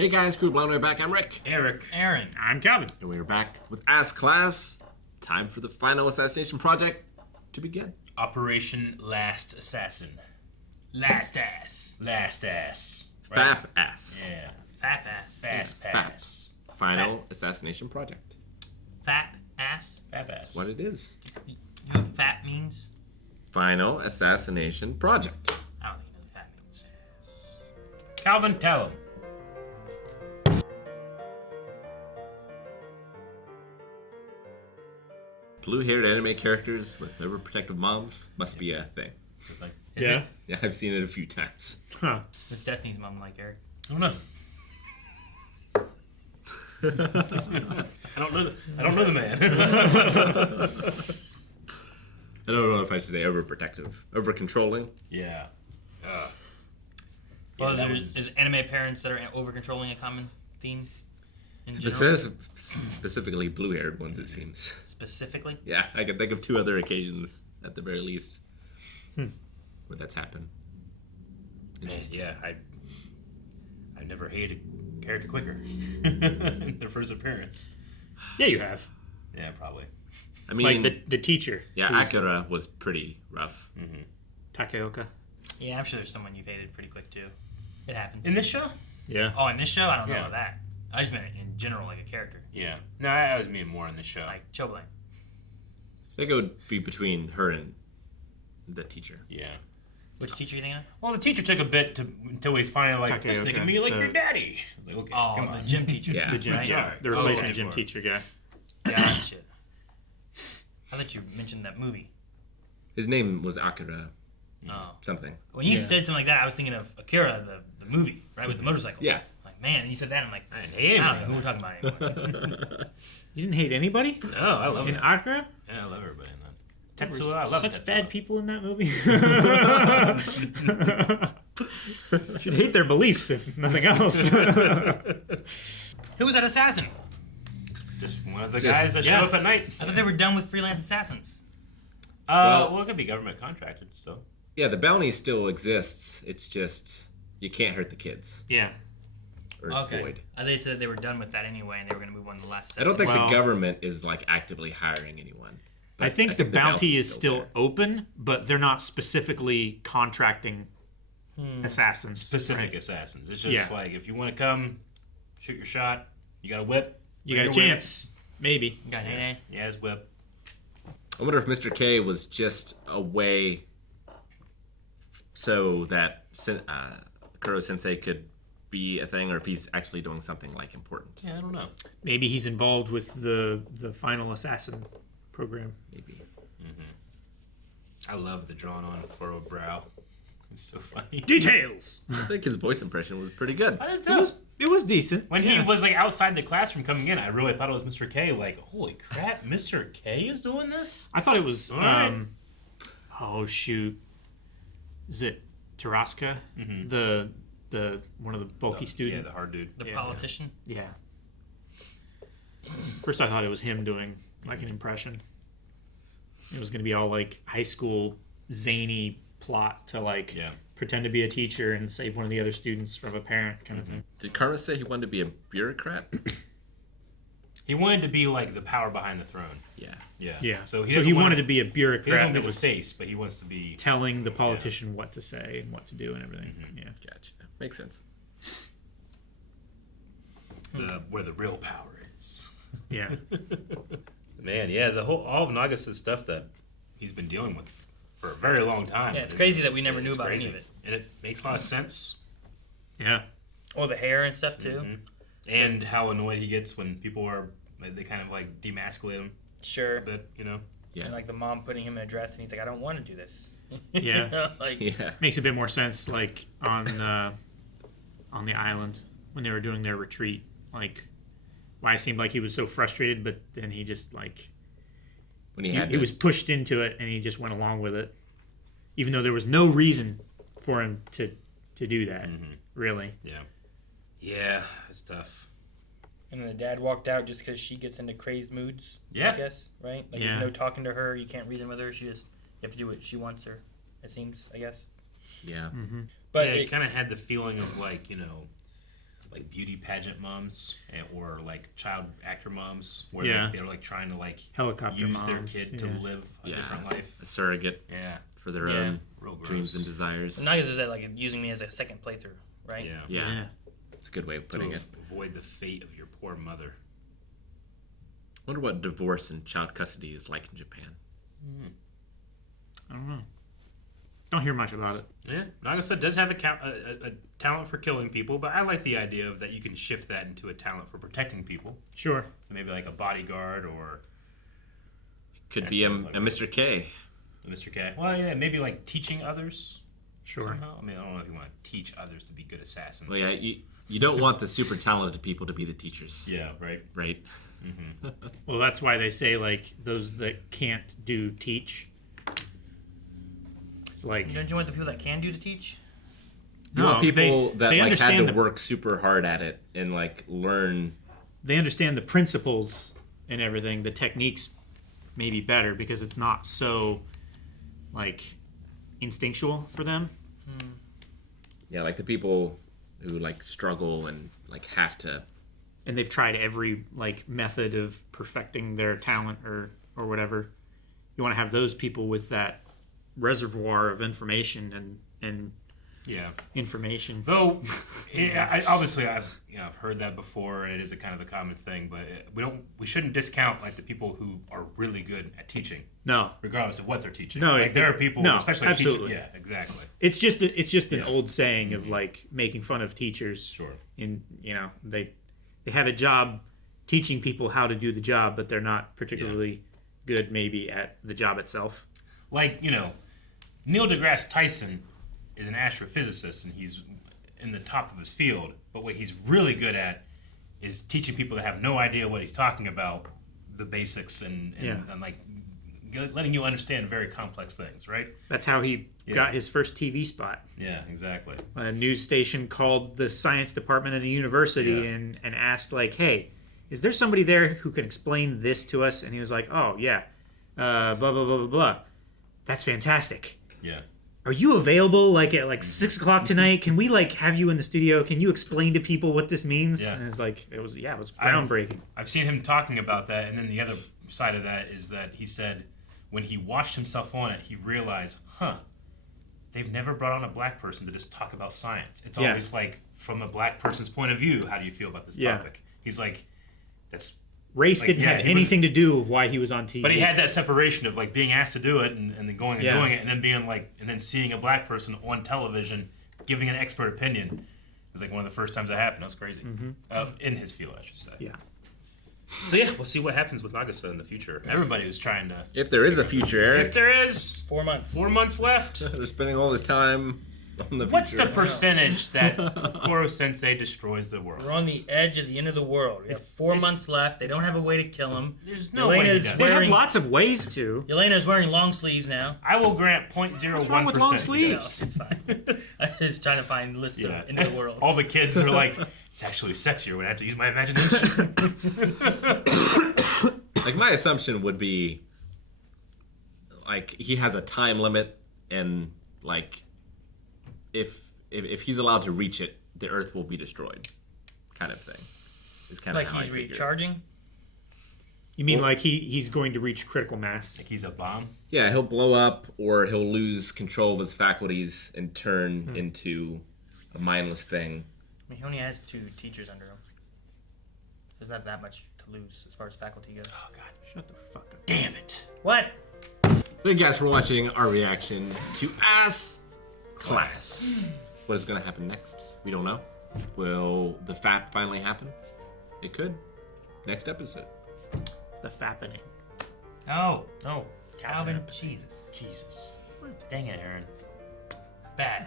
Hey guys, Crew Blown Way Back. I'm Rick. Eric. Aaron. I'm Calvin. And we are back with Ass Class. Time for the final assassination project to begin. Operation Last Assassin. Last Ass. Last Ass. Fap Ass. Yeah. Fap ass. Fast Pass. Final assassination project. Fap ass. Fap Ass. That's what it is. You know what fap means? Final assassination project. I don't think you know what fap means. Calvin, tell him. Blue-haired anime characters with overprotective moms must be a thing. Yeah. Yeah, I've seen it a few times. Huh. What's Destiny's mom like, Eric? I don't know. I don't know the man. I don't know if I should say overprotective. Over-controlling. Yeah. Well, that is anime parents that are over-controlling a common theme in general? Specifically blue-haired ones, it seems. Specifically? Yeah, I can think of two other occasions, at the very least, where that's happened. Yeah, I never hated a character quicker in their first appearance. Yeah, you have. Yeah, probably. I mean, Like the teacher. yeah, Akira was pretty rough. Mm-hmm. Takeoka. Yeah, I'm sure there's someone you've hated pretty quick, too. It happens. In this show? Yeah. Oh, in this show? I don't know Yeah. about that. I just meant it in general, like a character. Yeah. No, I was meaning more in this show. Like Choblan. I think it would be between her and the teacher. Yeah. Which teacher are you thinking of? Well, the teacher took a bit until he's finally like, just think of me like the- your daddy. Like, okay, Oh, come the on. gym teacher. Yeah. The gym, Right? yeah, Alright. the replacement Okay. gym teacher guy. Gotcha. I thought you mentioned that movie. His name was Akira Oh. something. When you Yeah. said something like that, I was thinking of Akira, the movie, right, with the motorcycle. Yeah. Like, man, and you said that, and I'm like, I didn't hate I don't him. know who we're talking about anymore. You didn't hate anybody No, I love in it. Akira? Yeah, I love everybody in that. There were Tetsuo, I love such Tetsuo. bad people in that movie. Should hate their beliefs if nothing else. Who was that assassin? Just one of the Just- guys that yeah. show up at night. I thought they were done with freelance assassants. Well, it could be government contracted, so. Yeah, the bounty still exists. It's just, you can't hurt the kids. Yeah. Or it's void. They said they were done with that anyway, and they were going to move on to the last I don't think Well- the government is, like, actively hiring anyone. But I think the bounty is still there. open, but they're not specifically contracting assassins. Specific right? assassins. It's just Yeah. like, if you want to come, shoot your shot, you got a whip. You bring got a your whip. chance. Maybe. Got an Yeah, yeah, his whip. I wonder if Mr. K was just a way so that Kuro Sensei could be a thing, or if he's actually doing something, like, important. Yeah, I don't know. Maybe he's involved with the final assassin program. Maybe. I love the drawn-on furrowed brow. It's so funny. Details. I think his voice impression was pretty good. I didn't It tell. was decent. When Yeah. he was like outside the classroom coming in, I really thought it was Mr. K. Like, holy crap, Mr. K is doing this? I thought it was. Alright. Oh shoot! Is it Taraska? The one of the bulky Yeah, student. the hard dude. The Yeah. politician. Yeah. First, I thought it was him doing like an impression. It was going to be all like high school zany plot to like Yeah. pretend to be a teacher and save one of the other students from a parent kind of thing. Did Karma say he wanted to be a bureaucrat? He wanted to be like the power behind the throne. Yeah. Yeah. Yeah. So he, So he wanted to be a He doesn't bureaucrat want to that be the was face, but he wants to be. telling the politician what to say and what to do and everything. Yeah. Gotcha. Makes sense. Where the real power is. Yeah. Man, yeah, all of Nagasa's stuff that he's been dealing with for a very long time. Yeah, it's crazy that we never knew It's about crazy. any of it. And it makes a lot of sense. Yeah. Oh, the hair and stuff, too. Mhm. And how annoyed he gets when people they kind of like demasculate him a Sure. bit, you know? Yeah. And like the mom putting him in a dress, and he's like, I don't want to do this. Yeah. You know, like, Yeah. Makes a bit more sense, like on the island when they were doing their retreat. Like, why it seemed like he was so frustrated, but then he just like When he he, had he to- was pushed into it, and he just went along with it, even though there was no reason for him to do that. Really. Yeah. Yeah, that's tough. And then the dad walked out just because she gets into crazed moods. Yeah. I guess, right? Like, Yeah. there's no talking to her. You can't reason with her. You have to do what she wants her, it seems, I guess. Yeah. But yeah, it, he kind of had the feeling of like, you know, like beauty pageant moms or like child actor moms where they're like trying to like Helicopter use their moms, kid to live a different life. A surrogate Yeah. for their Yeah. own Real gross. dreams and desires. Nagas is that like using me as a second playthrough, right? Yeah. Yeah. It's a good way of putting it. Avoid the fate of your poor mother. I wonder what divorce and child custody is like in Japan. I don't know. Don't hear much about it. Yeah, Nagasa does have a talent for killing people, but I like the idea of that you can shift that into a talent for protecting people. Sure. So maybe like a bodyguard or Could be a Mr. K. Mr. K. Well, yeah, maybe like teaching others. Sure. Somehow. I mean, I don't know if you want to teach others to be good assassins. Well, yeah, you don't want the super talented people to be the teachers. Yeah, right. Right? Well, that's why they say, like, those that can't do teach. It's like, Don't you want the people that can do to teach? You want people they that like had understand to work super hard at it and like learn. they understand the principles and everything. The techniques may be better because it's not so, like, instinctual for them. Yeah, like the people who like struggle and like have to. And they've tried every, like, method of perfecting their talent or whatever. You want to have those people with that reservoir of information and Yeah. information. Though, obviously, I've heard that before, and it is a kind of a common thing. But we shouldn't discount like the people who are really good at teaching, No, regardless of what they're teaching. No, like there are people, especially absolutely. teaching. Yeah, exactly. it's just an old saying of, like, making fun of teachers. Sure. And they have a job teaching people how to do the job, but they're not particularly good maybe at the job itself. Like Neil deGrasse Tyson is an astrophysicist, and he's in the top of his field. But what he's really good at is teaching people that have no idea what he's talking about the basics and like letting you understand very complex things, right? That's how he got his first TV spot. Yeah, exactly. A news station called the science department at a university and asked, like, hey, is there somebody there who can explain this to us? And he was like, oh, yeah, blah, blah, blah, blah, blah. That's fantastic. Yeah. Are you available, like, at, like, 6 o'clock tonight? Can we, like, have you in the studio? Can you explain to people what this means? Yeah. And it's like, it was groundbreaking. I've seen him talking about that, and then the other side of that is that he said when he watched himself on it, he realized, they've never brought on a black person to just talk about science. It's always like, from a black person's point of view, how do you feel about this topic? He's like, that's... Race didn't have anything to do with why he was on TV. But he had that separation of like being asked to do it and then going and doing it and then being like, and then seeing a black person on television giving an expert opinion. It was like one of the first times that happened. That was crazy. In his field, I should say. Yeah. So yeah, we'll see what happens with Nagasa in the future. Everybody was trying to... If there is a future, Eric. If there is... 4 months. 4 months left. They're spending all this time on the What's future. the percentage that Koro Sensei destroys the world? We're on the edge of the end of the world. We have 4 months left. They don't have a way to kill him. There's no way he Elena's does. They have wearing, lots of ways to. Elena's wearing long sleeves now. I will grant 0.01%. What's wrong with long No, sleeves? it's fine. I'm just trying to find lists of end of the world. All the kids are like, it's actually sexier when I have to use my imagination. Like, my assumption would be, like, he has a time limit, and like, if he's allowed to reach it, the Earth will be destroyed, kind of thing. It's kind of like how he's I figure it. recharging. You mean like he's going to reach critical mass? Like he's a bomb. Yeah, he'll blow up, or he'll lose control of his faculties and turn into a mindless thing. I mean, he only has 2 teachers under him. There's not that much to lose as far as faculty goes. Oh god. Shut the fuck up. Damn it. What? Thank you guys for watching our reaction to Ass Class. What is going to happen next? We don't know. Will the FAP finally happen? It could. Next episode. The fappening. Oh, No. Calvin, Jesus. Jesus. Dang it, Aaron. Bad.